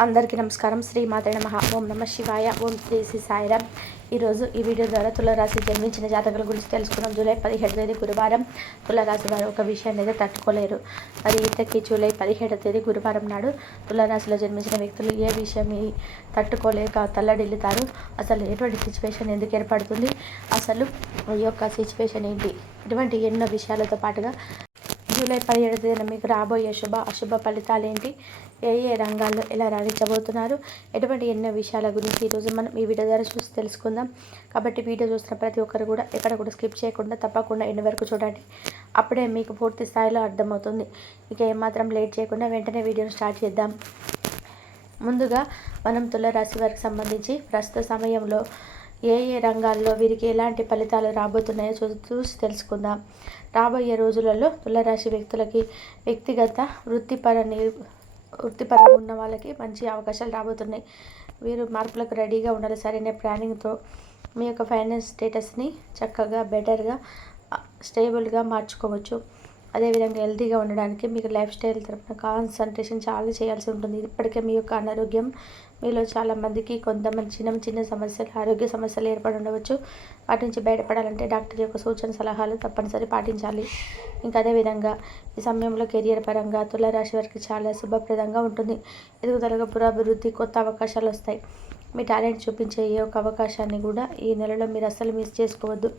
అందరికీ నమస్కారం. శ్రీమాత్రే నమః. ఓం నమః శివాయ. ఓం శ్రీ సాయిరామ్. ఈరోజు ఈ వీడియో ద్వారా తులారాశి జన్మించిన జాతకుల గురించి తెలుసుకున్నాం. జూలై 17వ తేదీ గురువారం తులారాశి వారు ఒక విషయాన్ని అయితే తట్టుకోలేరు. మరి ఇంతకీ జూలై 17వ తేదీ గురువారం నాడు తులారాశిలో జన్మించిన వ్యక్తులు ఏ విషయం తట్టుకోలేక తల్లడిల్లుతారు, అసలు ఎటువంటి సిచ్యువేషన్ ఎందుకు ఏర్పడుతుంది, అసలు ఈ యొక్క సిచ్యువేషన్ ఏంటి, ఇటువంటి ఎన్నో విషయాలతో పాటుగా జూలై 17వ తేదీన మీకు రాబోయే శుభ అశుభ ఫలితాలు ఏంటి, ఏ రంగాల్లో ఎలా రాణించబోతున్నారు, ఎటువంటి ఎన్నో విషయాల గురించి ఈరోజు మనం ఈ వీడియో ద్వారా చూసి తెలుసుకుందాం. కాబట్టి వీడియో చూస్తున్న ప్రతి ఒక్కరు కూడా ఎక్కడ కూడా స్కిప్ చేయకుండా తప్పకుండా ఎండ్ వరకు చూడండి. అప్పుడే మీకు పూర్తి స్థాయిలో అర్థమవుతుంది. ఇక ఏమాత్రం లేట్ చేయకుండా వెంటనే వీడియోని స్టార్ట్ చేద్దాం. ముందుగా మనం తులారాశి వారికి సంబంధించి ప్రస్తుత సమయంలో ఏ రంగాల్లో వీరికి ఎలాంటి ఫలితాలు రాబోతున్నాయో చూసి తెలుసుకుందాం. రాబోయే రోజులలో తులారాశి వ్యక్తులకి వ్యక్తిగత వృత్తిపరంగా ఉన్న వాళ్ళకి మంచి అవకాశాలు రాబోతున్నాయి. వీరు మార్పులకు రెడీగా ఉండాలి. సరైన ప్లానింగ్తో మీ యొక్క ఫైనాన్స్ స్టేటస్ని చక్కగా బెటర్గా స్టేబుల్గా మార్చుకోవచ్చు. అదేవిధంగా హెల్తీగా ఉండడానికి మీకు లైఫ్ స్టైల్ తరపున కాన్సన్ట్రేషన్ చాలా చేయాల్సి ఉంటుంది. ఇప్పటికే మీ యొక్క అనారోగ్యం మీలో చాలామందికి కొంతమంది చిన్న సమస్యలు, ఆరోగ్య సమస్యలు ఏర్పడి ఉండవచ్చు. వాటి నుంచి బయటపడాలంటే డాక్టర్ యొక్క సూచన సలహాలు తప్పనిసరి పాటించాలి. ఇంకా అదేవిధంగా ఈ సమయంలో కెరియర్ పరంగా తులారాశి వారికి చాలా శుభప్రదంగా ఉంటుంది. ఎదుగుదలకు పురోభివృద్ధి, కొత్త అవకాశాలు వస్తాయి. మీ టాలెంట్ చూపించే ఏ ఒక్క అవకాశాన్ని కూడా ఈ నెలలో మీరు అస్సలు మిస్ చేసుకోవద్దు.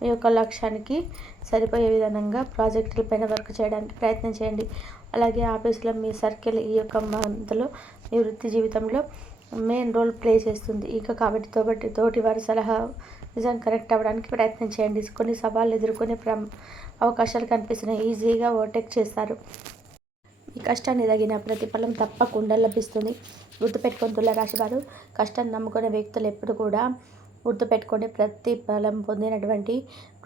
మీ యొక్క లక్ష్యానికి సరిపోయే విధంగా ప్రాజెక్టులపైన వర్క్ చేయడానికి ప్రయత్నం చేయండి. అలాగే ఆఫీస్లో మీ సర్కిల్ ఈ యొక్క మంత్లో మీ వృత్తి జీవితంలో మెయిన్ రోల్ ప్లే చేస్తుంది. ఇక కాబట్టి తోటి వారి సలహా నిజంగా కరెక్ట్ అవ్వడానికి ప్రయత్నం చేయండి. కొన్ని సవాళ్ళు ఎదుర్కొనే అవకాశాలు కనిపిస్తున్నాయి. ఈజీగా ఓవర్టేక్ చేస్తారు. ఈ కష్టాన్ని తగిన ప్రతిఫలం తప్పకుండా లభిస్తుంది. గుర్తుపెట్టుకొని తులారాశి వారు కష్టాన్ని నమ్ముకునే వ్యక్తులు ఎప్పుడు కూడా గుర్తుపెట్టుకొని ప్రతిఫలం పొందినటువంటి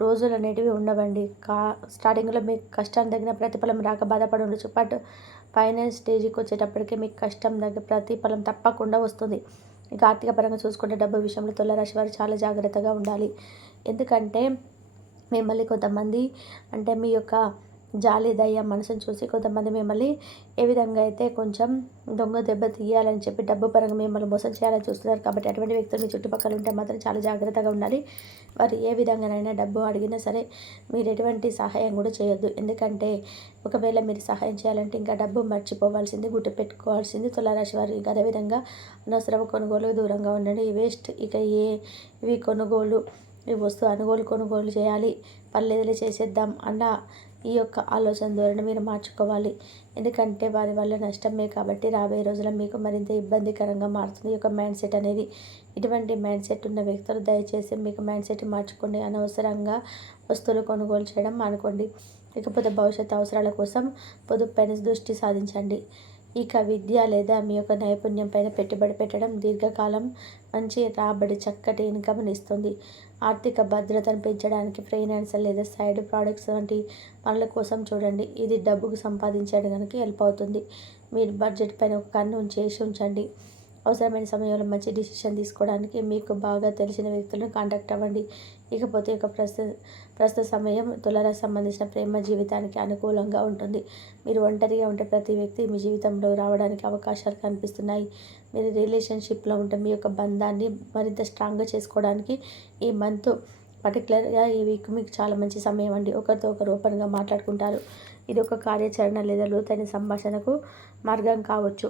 రోజులు అనేటివి ఉండవండి. స్టార్టింగ్లో మీకు కష్టాన్ని తగిన ప్రతిఫలం రాక బాధపడి ఉండొచ్చు. బట్ ఫైనల్ స్టేజ్కి వచ్చేటప్పటికి మీకు కష్టం తగ్గ ప్రతిఫలం తప్పకుండా వస్తుంది. ఇక ఆర్థిక పరంగా చూసుకుంటే డబ్బు విషయంలో తులారాశి వారు చాలా జాగ్రత్తగా ఉండాలి. ఎందుకంటే మిమ్మల్ని కొంతమంది అంటే మీ యొక్క జాలి దయ మనసును చూసి కొంతమంది మిమ్మల్ని ఏ విధంగా అయితే కొంచెం దొంగ దెబ్బ తీయాలని చెప్పి డబ్బు పరంగా మిమ్మల్ని మోసం చేయాలని చూస్తున్నారు. కాబట్టి అటువంటి వ్యక్తులు మీ చుట్టుపక్కల ఉంటే మాత్రం చాలా జాగ్రత్తగా ఉండాలి. వారు ఏ విధంగానైనా డబ్బు అడిగినా సరే మీరు ఎటువంటి సహాయం కూడా చేయొద్దు. ఎందుకంటే ఒకవేళ మీరు సహాయం చేయాలంటే ఇంకా డబ్బు మర్చిపోవాల్సింది, గుర్తుపెట్టుకోవాల్సింది తులారాశి వారు. ఇంకా అదేవిధంగా అనవసరపు కొనుగోలుకు దూరంగా ఉండండి. ఈ వేస్ట్ ఇక ఇవి కొనుగోలు ఈ వస్తువు కొనుగోలు చేయాలి, పర్లేదులే చేసేద్దాం అన్న ఈ యొక్క ఆలోచన ధోరణి మీరు మార్చుకోవాలి. ఎందుకంటే వారి వల్ల నష్టమే. కాబట్టి రాబోయే రోజుల్లో మీకు మరింత ఇబ్బందికరంగా మారుతుంది ఈ యొక్క మైండ్ సెట్ అనేది. ఇటువంటి మైండ్ సెట్ ఉన్న వ్యక్తులు దయచేసి మీకు మైండ్ సెట్ మార్చుకోండి. అనవసరంగా వస్తువులు కొనుగోలు చేయడం మానుకోండి. ఇకపోతే భవిష్యత్తు అవసరాల కోసం పొదుపుపైన దృష్టి సాధించండి. ఇక విద్య లేదా మీ యొక్క నైపుణ్యం పైన పెట్టుబడి పెట్టడం దీర్ఘకాలం మంచి రాబడి, చక్కటి ఇన్కమ్ని ఇస్తుంది. ఆర్థిక భద్రతను పెంచడానికి ఫైనాన్షియల్ లేదా సైడ్ ప్రాడక్ట్స్ వంటి పనుల కోసం చూడండి. ఇది డబ్బుకు సంపాదించడానికి హెల్ప్ అవుతుంది. మీరు బడ్జెట్ పైన ఒక కన్ను ఉంచండి. అవసరమైన సమయంలో మంచి డిసిషన్ తీసుకోవడానికి మీకు బాగా తెలిసిన వ్యక్తులను కాంటాక్ట్ అవ్వండి. ఇకపోతే ఇక ప్రస్తుత సమయం తులారాశి సంబంధించిన ప్రేమ జీవితానికి అనుకూలంగా ఉంటుంది. మీరు ఒంటరిగా ఉంటే ప్రతి వ్యక్తి మీ జీవితంలో రావడానికి అవకాశాలు కనిపిస్తున్నాయి. మీరు రిలేషన్షిప్లో ఉంటే మీ యొక్క బంధాన్ని మరింత స్ట్రాంగ్గా చేసుకోవడానికి ఈ మంత్ పర్టికులర్గా ఈ వీక్ మీకు చాలా మంచి సమయం అండి. ఒకరితో ఒకరు ఓపెన్గా మాట్లాడుకుంటారు. ఇది ఒక కార్యాచరణ లేదా లోతైన సంభాషణకు మార్గం కావచ్చు.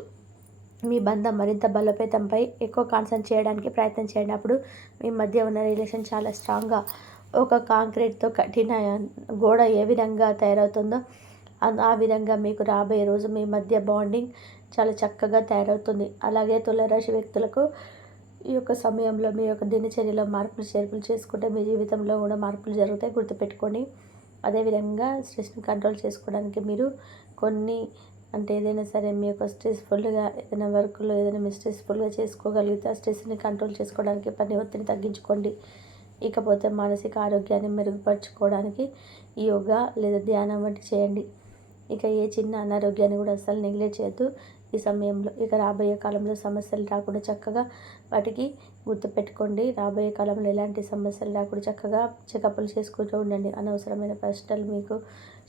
మీ బంధం మరింత బలోపేతంపై ఎక్కువ కాన్సన్ట్రేట్ చేయడానికి ప్రయత్నం చేయండి. అప్పుడు మీ మధ్య ఉన్న రిలేషన్ చాలా స్ట్రాంగ్గా ఒక కాంక్రీట్తో కట్టిన గోడ ఏ విధంగా తయారవుతుందో ఆ విధంగా మీకు రాబోయే రోజు మీ మధ్య బాండింగ్ చాలా చక్కగా తయారవుతుంది. అలాగే తులారాశి వ్యక్తులకు ఈ యొక్క సమయంలో మీ యొక్క దినచర్యలో మార్పులు చేర్పులు చేసుకుంటే మీ జీవితంలో కూడా మార్పులు జరుగుతాయి. గుర్తుపెట్టుకొని అదేవిధంగా స్ట్రెస్ని కంట్రోల్ చేసుకోవడానికి మీరు కొన్ని ఏదైనా సరే మీ యొక్క స్ట్రెస్ఫుల్గా ఏదైనా వర్క్లో ఏదైనా మీరు స్ట్రెస్ఫుల్గా చేసుకోగలిగితే ఆ స్ట్రెస్ని కంట్రోల్ చేసుకోవడానికి పని ఒత్తిడిని తగ్గించుకోండి. ఇకపోతే మానసిక ఆరోగ్యాన్ని మెరుగుపరచుకోవడానికి యోగా లేదా ధ్యానం వంటి చేయండి. ఇక ఏ చిన్న అనారోగ్యాన్ని కూడా అస్సలు నెగ్లెక్ట్ చేయొద్దు ఈ సమయంలో. ఇక రాబోయే కాలంలో సమస్యలు రాకుండా చక్కగా వాటికి గుర్తుపెట్టుకోండి. రాబోయే కాలంలో ఎలాంటి సమస్యలు రాకుండా చక్కగా చెకప్లు చేసుకుంటూ ఉండండి. అనవసరమైన ప్రశ్నలు మీకు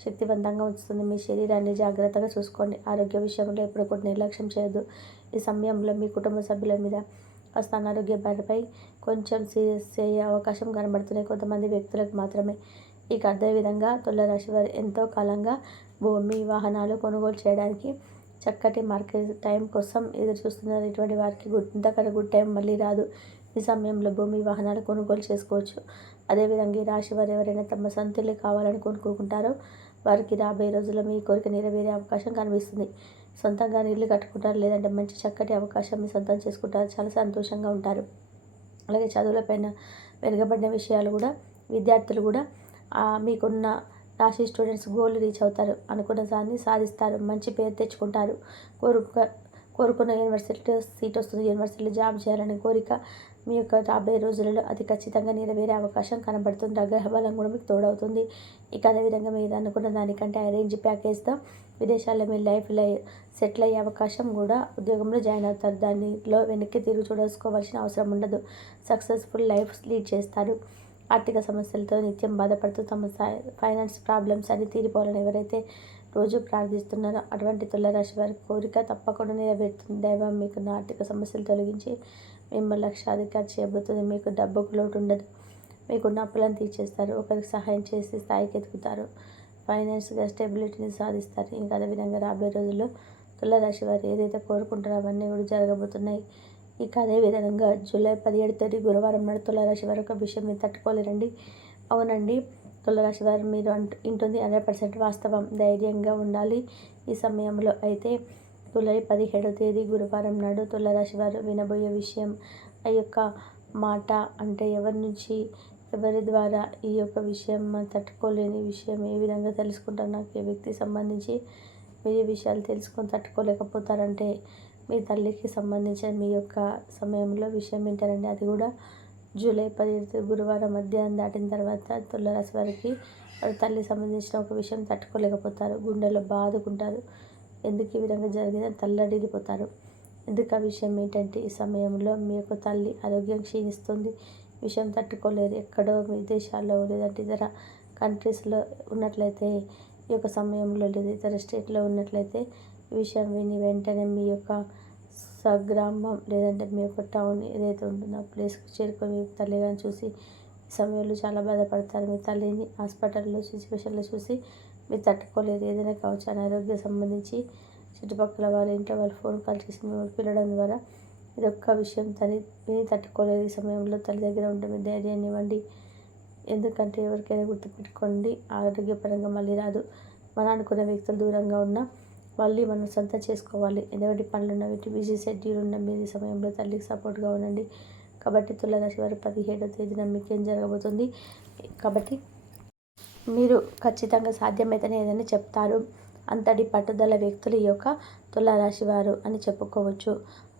శక్తివంతంగా ఉంచుతుంది. మీ శరీరాన్ని జాగ్రత్తగా చూసుకోండి. ఆరోగ్య విషయంలో ఎప్పుడు కూడా నిర్లక్ష్యం చేయొద్దు. ఈ సమయంలో మీ కుటుంబ సభ్యుల మీద కాస్త అనారోగ్యపై కొంచెం సీరియస్ అయ్యే అవకాశం కనబడుతున్నాయి కొంతమంది వ్యక్తులకు మాత్రమే. ఇక అదేవిధంగా తులారాశి వారు ఎంతో కాలంగా భూమి, వాహనాలు కొనుగోలు చేయడానికి చక్కటి మార్కెట్ టైం కోసం ఎదురు చూస్తున్నారు. ఇటువంటి వారికి ఇంతకన్నా గుడ్ టైం మళ్ళీ రాదు. ఈ సమయంలో భూమి, వాహనాలు కొనుగోలు చేసుకోవచ్చు. అదేవిధంగా ఈ రాశి వారు ఎవరైనా తమ సొంత ఇల్లు కావాలని కోరుకుంటారో వారికి రాబోయే రోజుల్లో మీ కోరిక నెరవేరే అవకాశం కనిపిస్తుంది. సొంతంగా ఇల్లు కట్టుకుంటారు, లేదంటే మంచి చక్కటి అవకాశం మీ సొంతం చేసుకుంటారు. చాలా సంతోషంగా ఉంటారు. అలాగే చదువులపైన వెనుకబడిన విషయాలు కూడా విద్యార్థులు కూడా మీకున్న రాశి స్టూడెంట్స్ గోల్ రీచ్ అవుతారు. అనుకున్న దాన్ని సాధిస్తారు. మంచి పేరు తెచ్చుకుంటారు. కోరుకున్న యూనివర్సిటీలో సీట్ వస్తుంది. యూనివర్సిటీలో జాబ్ చేయాలనే కోరిక మీ యొక్క రాబోయే రోజులలో అతి ఖచ్చితంగా నెరవేరే అవకాశం కనబడుతుంది. గ్రహ బలం కూడా మీకు తోడవుతుంది. ఇక అదేవిధంగా మీరు అనుకున్న దానికంటే అరేంజ్ ప్యాకేజ్తో విదేశాల్లో మీ లైఫ్లో సెటిల్ అయ్యే అవకాశం కూడా ఉద్యోగంలో జాయిన్ అవుతారు. దానిలో వెనక్కి తిరిగి చూసుకోవాల్సిన అవసరం ఉండదు. సక్సెస్ఫుల్ లైఫ్ లీడ్ చేస్తారు. ఆర్థిక సమస్యలతో నిత్యం బాధపడుతూ తమ ఫైనాన్స్ ప్రాబ్లమ్స్ అన్ని తీరిపోవాలని ఎవరైతే రోజు ప్రార్థిస్తున్నారో అటువంటి తులారాశి వారి కోరిక తప్పకుండా నెరవేరుతుంది. దైవం మీకున్న ఆర్థిక సమస్యలు తొలగించి మిమ్మల్ని లక్షాధికారి చేయబోతుంది. మీకు డబ్బుకు లోటు ఉండదు. మీకున్న అప్పులను తీర్చేస్తారు. ఒకరికి సహాయం చేసి స్థాయికి ఎదుగుతారు. ఫైనాన్స్గా స్టెబిలిటీని సాధిస్తారు. ఇంకా అదేవిధంగా రాబోయే రోజుల్లో తులారాశి వారు ఏదైతే కోరుకుంటారో అవన్నీ కూడా జరగబోతున్నాయి. ఇక అదేవిధంగా జూలై 17 తేదీ గురువారం నాడు తులారాశి వారు ఒక విషయం మీరు తట్టుకోలేరండి. అవునండి, తులారాశి వారు మీరు ఇంటుంది 100% వాస్తవం. ధైర్యంగా ఉండాలి. ఈ సమయంలో అయితే జూలై 17 తేదీ గురువారం నాడు తులారాశి వారు వినబోయే విషయం ఆ యొక్క మాట అంటే ఎవరి ద్వారా ఈ యొక్క విషయం తట్టుకోలేని విషయం ఏ విధంగా తెలుసుకుంటారు. నాకు ఏ వ్యక్తికి సంబంధించి మీరు ఈ విషయాలు తెలుసుకొని తట్టుకోలేకపోతారంటే మీ తల్లికి సంబంధించిన మీ యొక్క సమయంలో విషయం వింటారండి. అది కూడా జూలై 17 గురువారం మధ్యాహ్నం దాటిన తర్వాత తులారాశి వారికి వారి తల్లికి సంబంధించిన ఒక విషయం తట్టుకోలేకపోతారు. గుండెలో బాదుకుంటారు. ఎందుకు ఈ విధంగా జరిగిందని తల్లడిల్లిపోతారు. ఎందుకు ఆ విషయం ఏంటంటే ఈ సమయంలో మీ యొక్క తల్లి ఆరోగ్యం క్షీణిస్తుంది. విషయం తట్టుకోలేరు. ఎక్కడో విదేశాల్లో లేదంటే ఇతర కంట్రీస్లో ఉన్నట్లయితే ఈ యొక్క సమయంలో లేదా ఇతర స్టేట్లో ఉన్నట్లయితే ఈ విషయం విని వెంటనే మీ యొక్క స్వగ్రామం లేదంటే మీ యొక్క టౌన్ ఏదైతే ఉంటుందో ఆ ప్లేస్కి చేరుకొని మీ తల్లిగారిని చూసి ఈ సమయంలో చాలా బాధపడతారు. మీ తల్లిని హాస్పిటల్లో సిచ్యువేషన్లో చూసి మీరు తట్టుకోలేరు. ఏదైనా కావచ్చు, అనారోగ్యం సంబంధించి చుట్టుపక్కల వాళ్ళ ఇంట్లో వాళ్ళు ఫోన్ కాల్ చేసి మిమ్మల్ని పిలవడం ద్వారా ఇది ఒక్క విషయం విని తట్టుకోలేదు. ఈ సమయంలో తల్లి దగ్గర ఉంటే మీరు ధైర్యాన్ని ఇవ్వండి. ఎందుకంటే ఎవరికైనా గుర్తుపెట్టుకోండి, ఆరోగ్యపరంగా మళ్ళీ రాదు. మన అనుకున్న వ్యక్తులు దూరంగా ఉన్నా మళ్ళీ మనం సొంతం చేసుకోవాలి. ఎటువంటి పనులు ఉన్న వీటి బిజీ షెడ్యూల్ ఉన్న మీరు ఈ సమయంలో తల్లికి సపోర్ట్గా ఉండండి. కాబట్టి తులారాశి వారు 17వ తేదీన మీకు ఏం జరగబోతుంది కాబట్టి మీరు ఖచ్చితంగా సాధ్యమైతేనే ఏదైనా చెప్తారు. అంతటి పట్టుదల వ్యక్తులు ఈ యొక్క తులారాశి వారు అని చెప్పుకోవచ్చు.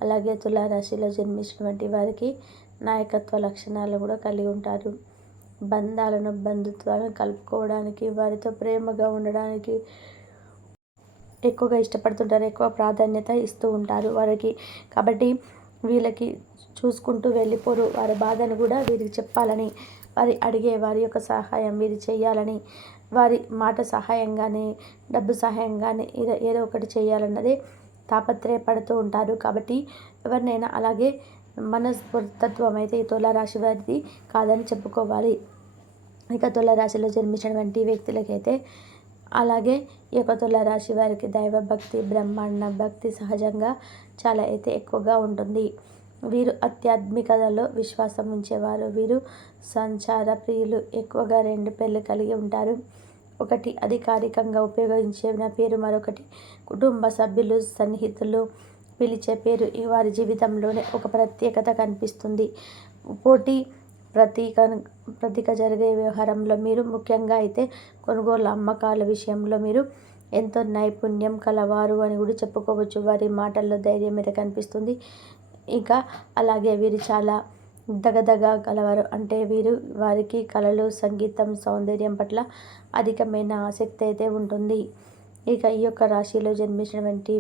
అలాగే తులారాశిలో జన్మించినటువంటి వారికి నాయకత్వ లక్షణాలు కూడా కలిగి ఉంటారు. బంధుత్వాలను కలుపుకోవడానికి, వారితో ప్రేమగా ఉండడానికి ఎక్కువగా ఇష్టపడుతుంటారు. ఎక్కువ ప్రాధాన్యత ఇస్తూ ఉంటారు వారికి. కాబట్టి వీళ్ళకి చూసుకుంటూ వెళ్ళిపోరు. వారి బాధను కూడా వీరికి చెప్పాలని, వారి యొక్క సహాయం వీరు చేయాలని, వారి మాట సహాయంగానే, డబ్బు సహాయంగానే ఏదో ఒకటి చేయాలన్నదే తాపత్రయపడుతూ ఉంటారు. కాబట్టి ఎవరినైనా అలాగే మనస్తత్వం అయితే ఈ తులారాశి వారిది కాదని చెప్పుకోవాలి. ఇక తులారాశిలో జన్మించినటువంటి వ్యక్తులకైతే అలాగే ఈ యొక్క తులారాశి వారికి దైవభక్తి, బ్రహ్మాండ భక్తి సహజంగా చాలా అయితే ఎక్కువగా ఉంటుంది. వీరు ఆధ్యాత్మికతలో విశ్వాసం ఉంచేవారు. వీరు సంచార ప్రియులు. ఎక్కువగా 2 పేర్లు కలిగి ఉంటారు. ఒకటి అధికారికంగా ఉపయోగించే పేరు, మరొకటి కుటుంబ సభ్యులు, సన్నిహితులు పిలిచే పేరు. వారి జీవితంలోనే ఒక ప్రత్యేకత కనిపిస్తుంది. పోటీ ప్రతీక జరిగే వ్యవహారంలో మీరు ముఖ్యంగా అయితే కొనుగోలు అమ్మకాల విషయంలో మీరు ఎంతో నైపుణ్యం కలవారు అని కూడా చెప్పుకోవచ్చు. వారి మాటల్లో ధైర్యం మీద కనిపిస్తుంది. ఇంకా అలాగే వీరు చాలా దగదగ గలవారు. అంటే వారికి కళలు, సంగీతం, సౌందర్యం పట్ల అధికమైన ఆసక్తి అయితే ఉంటుంది. ఇక ఈ యొక్క రాశిలో జన్మించినటువంటి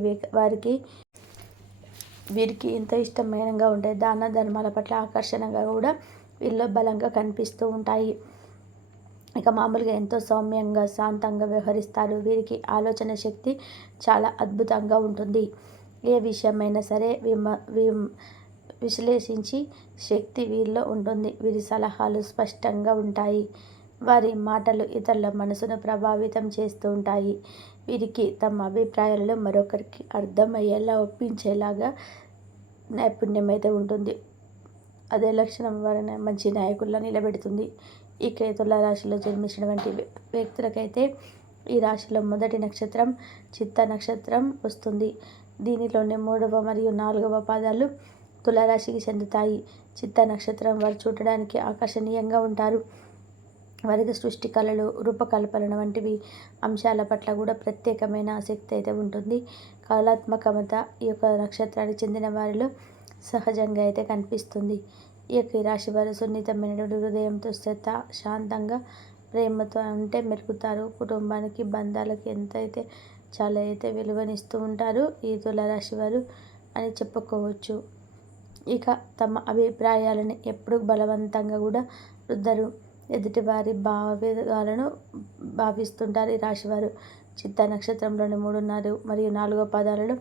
వీరికి ఎంతో ఇష్టమైనగా ఉంటాయి. దాన ధర్మాల పట్ల ఆకర్షణగా కూడా వీళ్ళు బలంగా కనిపిస్తూ ఉంటాయి. ఇక మామూలుగా ఎంతో సౌమ్యంగా, శాంతంగా వ్యవహరిస్తారు. వీరికి ఆలోచన శక్తి చాలా అద్భుతంగా ఉంటుంది. ఏ విషయమైనా సరే విశ్లేషించి శక్తి వీరిలో ఉంటుంది. వీరి సలహాలు స్పష్టంగా ఉంటాయి. వారి మాటలు ఇతరుల మనసును ప్రభావితం చేస్తూ ఉంటాయి. వీరికి తమ అభిప్రాయాలను మరొకరికి అర్థమయ్యేలా ఒప్పించేలాగా నైపుణ్యం అయితే ఉంటుంది. అదే లక్షణం వారిని మంచి నాయకుల్లా నిలబెడుతుంది. ఇక తుల రాశిలో జన్మించినటువంటి వ్యక్తులకైతే ఈ రాశిలో మొదటి నక్షత్రం చిత్త నక్షత్రం వస్తుంది. దీనిలోని 3వ మరియు 4వ పాదాలు తులారాశికి చెందుతాయి. చిత్త నక్షత్రం వారు చూడడానికి ఆకర్షణీయంగా ఉంటారు. వారికి సృష్టి కళలు, రూపకల్పన వంటివి అంశాల పట్ల కూడా ప్రత్యేకమైన ఆసక్తి అయితే ఉంటుంది. కళాత్మకత ఈ యొక్క నక్షత్రానికి చెందిన వారిలో సహజంగా అయితే కనిపిస్తుంది. ఈ యొక్క రాశి వారు సున్నితమైనటువంటి హృదయంతో శ్రద్ధ, శాంతంగా, ప్రేమతో అంటే మెలుగుతారు. కుటుంబానికి, బంధాలకి చాలా అయితే విలువనిస్తూ ఉంటారు ఈ తులారాశి వారు అని చెప్పుకోవచ్చు. ఇక తమ అభిప్రాయాలను ఎప్పుడు బలవంతంగా కూడా రుద్దరు. ఎదుటివారి భావాలను భావిస్తుంటారు ఈ రాశివారు. చిత్త నక్షత్రంలోని 3 మరియు 4వ పాదాలలో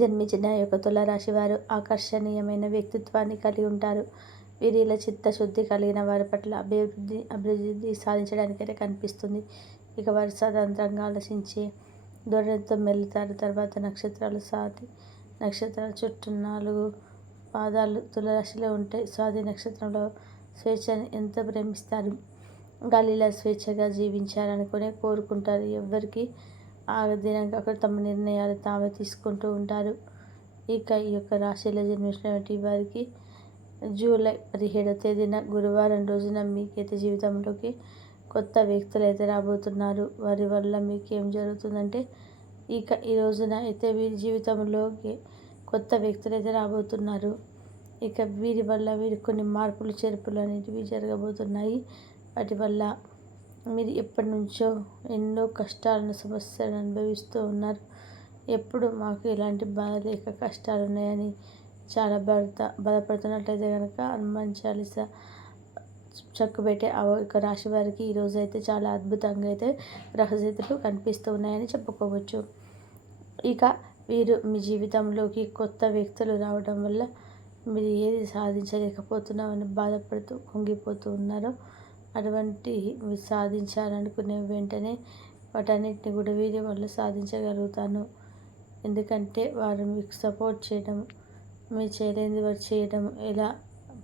జన్మించిన యొక్క తులారాశి వారు ఆకర్షణీయమైన వ్యక్తిత్వాన్ని కలిగి ఉంటారు. వీరిలో చిత్తశుద్ధి కలిగిన వారి పట్ల అభివృద్ధి సాధించడానికైతే కనిపిస్తుంది. ఇక వారు స్వతంత్రంగా ఆలోచించే ధోరణితో మెలుగుతారు. తర్వాత నక్షత్రాల చుట్టూ 4 పాదాలు తులారాశిలో ఉంటాయి. స్వాతి నక్షత్రంలో స్వేచ్ఛని ఎంతో ప్రేమిస్తారు. గాలిలో స్వేచ్ఛగా జీవించాలనుకునే కోరుకుంటారు. ఎవరికి ఆ దినంగా అక్కడ తమ నిర్ణయాలు తామే తీసుకుంటూ ఉంటారు. ఇక ఈ యొక్క రాశిలో జన్మించినటువంటి వారికి జూలై 17వ తేదీన గురువారం రోజున మీకైతే జీవితంలోకి కొత్త వ్యక్తులు అయితే రాబోతున్నారు. వారి వల్ల మీకు ఏం జరుగుతుందంటే ఇక ఈ రోజున అయితే వీరి జీవితంలోకి కొత్త వ్యక్తులు అయితే రాబోతున్నారు. ఇక వీరి వల్ల కొన్ని మార్పులు చేర్పులు అనేటివి జరగబోతున్నాయి. వాటి వల్ల మీరు ఎప్పటి నుంచో ఎన్నో కష్టాలను, సమస్యలను అనుభవిస్తూ ఉన్నారు. ఎప్పుడు మాకు ఇలాంటి బాధ లేక కష్టాలు ఉన్నాయని చాలా బాధపడుతున్నట్లయితే కనుక హనుమాన్ చాలీసా చక్కుబెట్టే ఆ యొక్క రాశి వారికి ఈరోజు అయితే చాలా అద్భుతంగా అయితే గ్రహస్థితులు కనిపిస్తూ ఉన్నాయని చెప్పుకోవచ్చు. ఇక వీరు మీ జీవితంలోకి కొత్త వ్యక్తులు రావడం వల్ల మీరు ఏది సాధించలేకపోతున్నామని బాధపడుతూ కుంగిపోతూ ఉన్నారో అటువంటి మీరు సాధించాలనుకునే వెంటనే వాటన్నిటిని కూడా వీరి వల్ల సాధించగలుగుతాను. ఎందుకంటే వారు మీకు సపోర్ట్ చేయడం, మీరు చేయలేనిది వారు చేయడం, ఇలా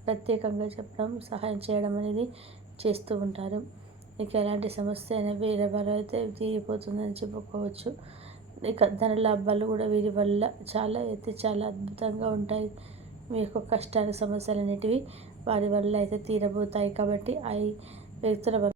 ప్రత్యేకంగా చెప్పడం, సహాయం చేయడం అనేది చేస్తూ ఉంటారు. మీకు ఎలాంటి సమస్య అయినా వీరి వల్ల అయితే తీరిపోతుందని చెప్పుకోవచ్చు. ఇక ధన లాభాలు కూడా వీరి వల్ల చాలా అద్భుతంగా ఉంటాయి. మీ యొక్క కష్టాలు, సమస్యలు అనేటివి వారి వల్ల అయితే తీరబోతాయి. కాబట్టి ఆ వ్యక్తుల